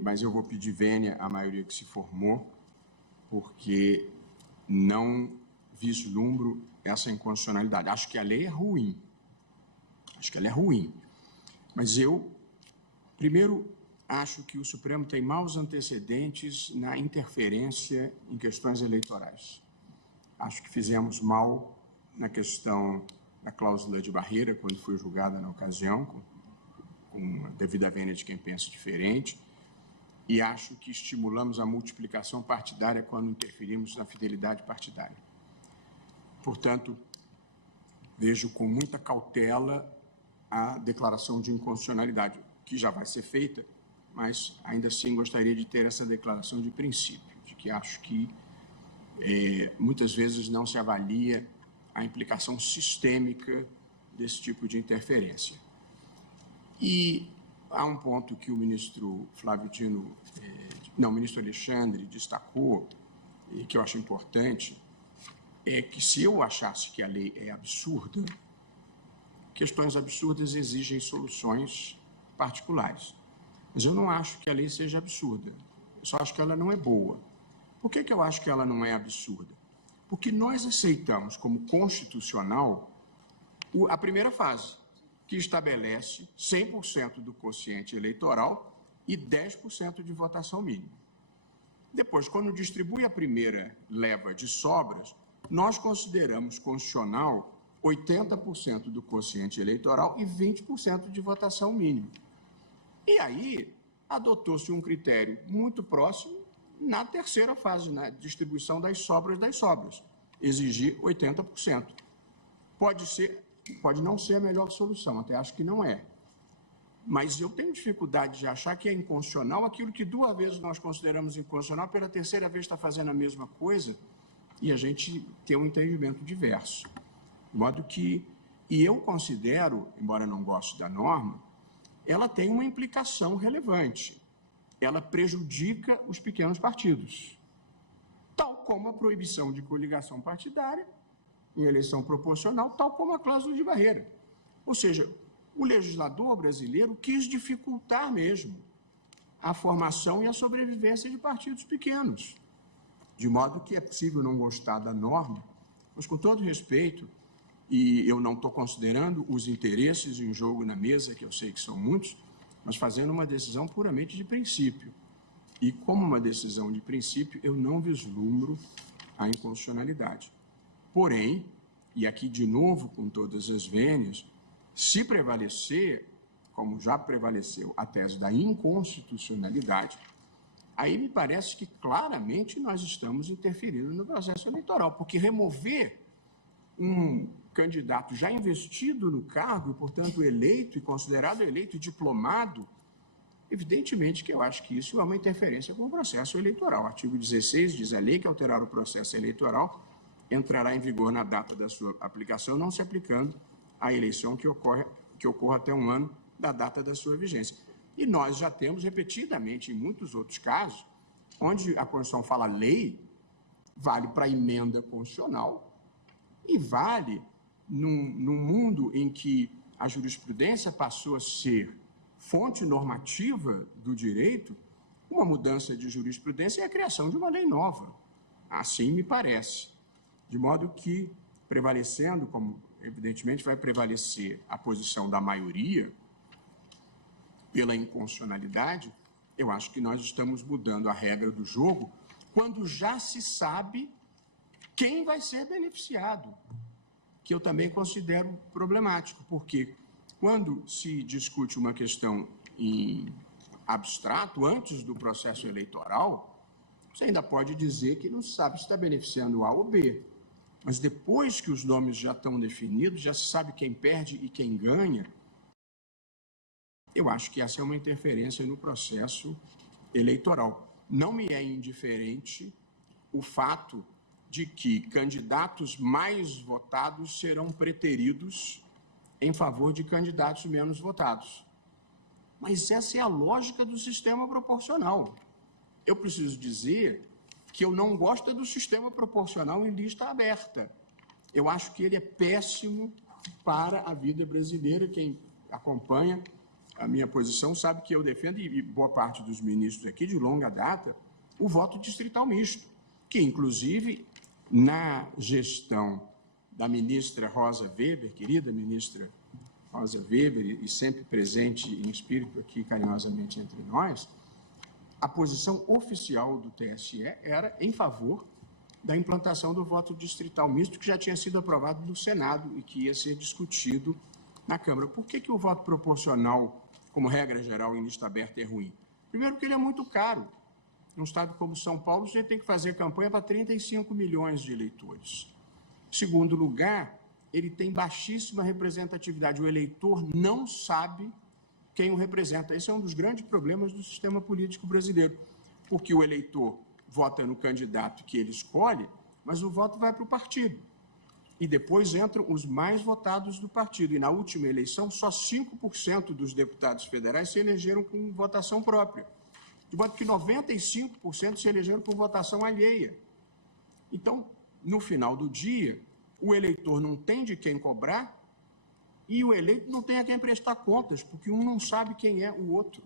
mas eu vou pedir vênia à maioria que se formou, porque não vislumbro essa inconstitucionalidade. Acho que a lei é ruim, mas eu, primeiro, acho que o Supremo tem maus antecedentes na interferência em questões eleitorais. Acho que fizemos mal na questão da cláusula de barreira, quando foi julgada na ocasião, com a devida vênia de quem pensa diferente, e acho que estimulamos a multiplicação partidária quando interferimos na fidelidade partidária. Portanto, vejo com muita cautela a declaração de inconstitucionalidade, que já vai ser feita, mas ainda assim gostaria de ter essa declaração de princípio, de que acho que muitas vezes não se avalia a implicação sistêmica desse tipo de interferência. E há um ponto que o ministro o ministro Alexandre destacou, e que eu acho importante, é que se eu achasse que a lei é absurda, questões absurdas exigem soluções particulares. Mas eu não acho que a lei seja absurda, eu só acho que ela não é boa. Por que eu acho que ela não é absurda? Porque nós aceitamos como constitucional a primeira fase, que estabelece 100% do quociente eleitoral e 10% de votação mínima. Depois, quando distribui a primeira leva de sobras, nós consideramos constitucional 80% do quociente eleitoral e 20% de votação mínima. E aí, adotou-se um critério muito próximo na terceira fase, na distribuição das sobras, exigir 80%. Pode não ser a melhor solução, até acho que não é. Mas eu tenho dificuldade de achar que é inconstitucional aquilo que 2 vezes nós consideramos inconstitucional, pela terceira vez está fazendo a mesma coisa e a gente tem um entendimento diverso. De modo que, e eu considero, embora não goste da norma, ela tem uma implicação relevante. Ela prejudica os pequenos partidos, tal como a proibição de coligação partidária em eleição proporcional, tal como a cláusula de barreira. Ou seja, o legislador brasileiro quis dificultar mesmo a formação e a sobrevivência de partidos pequenos, de modo que é possível não gostar da norma, mas com todo respeito, e eu não estou considerando os interesses em jogo na mesa, que eu sei que são muitos, mas fazendo uma decisão puramente de princípio. E como uma decisão de princípio, eu não vislumbro a inconstitucionalidade. Porém, e aqui de novo com todas as vênias, se prevalecer, como já prevaleceu, a tese da inconstitucionalidade, aí me parece que claramente nós estamos interferindo no processo eleitoral, porque remover um candidato já investido no cargo, e, portanto, eleito e considerado eleito e diplomado, evidentemente que eu acho que isso é uma interferência com o processo eleitoral. O artigo 16 diz: a lei que alterar o processo eleitoral entrará em vigor na data da sua aplicação, não se aplicando à eleição que ocorra até 1 ano da data da sua vigência. E nós já temos repetidamente, em muitos outros casos, onde a Constituição fala lei, vale para a emenda constitucional e vale num mundo em que a jurisprudência passou a ser fonte normativa do direito, uma mudança de jurisprudência é a criação de uma lei nova. Assim me parece. De modo que, prevalecendo, como evidentemente vai prevalecer a posição da maioria pela inconstitucionalidade, eu acho que nós estamos mudando a regra do jogo quando já se sabe quem vai ser beneficiado, que eu também considero problemático, porque quando se discute uma questão em abstrato, antes do processo eleitoral, você ainda pode dizer que não sabe se está beneficiando A ou B. Mas depois que os nomes já estão definidos, já se sabe quem perde e quem ganha, eu acho que essa é uma interferência no processo eleitoral. Não me é indiferente o fato de que candidatos mais votados serão preteridos em favor de candidatos menos votados. Mas essa é a lógica do sistema proporcional. Eu preciso dizer que eu não gosto do sistema proporcional em lista aberta. Eu acho que ele é péssimo para a vida brasileira. Quem acompanha a minha posição, sabe que eu defendo, e boa parte dos ministros aqui, de longa data, o voto distrital misto, que, inclusive, na gestão da ministra Rosa Weber, querida ministra Rosa Weber, e sempre presente em espírito aqui carinhosamente entre nós, a posição oficial do TSE era em favor da implantação do voto distrital misto, que já tinha sido aprovado no Senado e que ia ser discutido na Câmara. Por que o voto proporcional, como regra geral, em lista aberta é ruim? Primeiro, porque ele é muito caro. Num estado como São Paulo, você tem que fazer campanha para 35 milhões de eleitores. Segundo lugar, ele tem baixíssima representatividade. O eleitor não sabe quem o representa. Esse é um dos grandes problemas do sistema político brasileiro, porque o eleitor vota no candidato que ele escolhe, mas o voto vai para o partido. E depois entram os mais votados do partido. E na última eleição, só 5% dos deputados federais se elegeram com votação própria. De modo que 95% se elegeram por votação alheia. Então, no final do dia, o eleitor não tem de quem cobrar e o eleito não tem a quem prestar contas, porque um não sabe quem é o outro.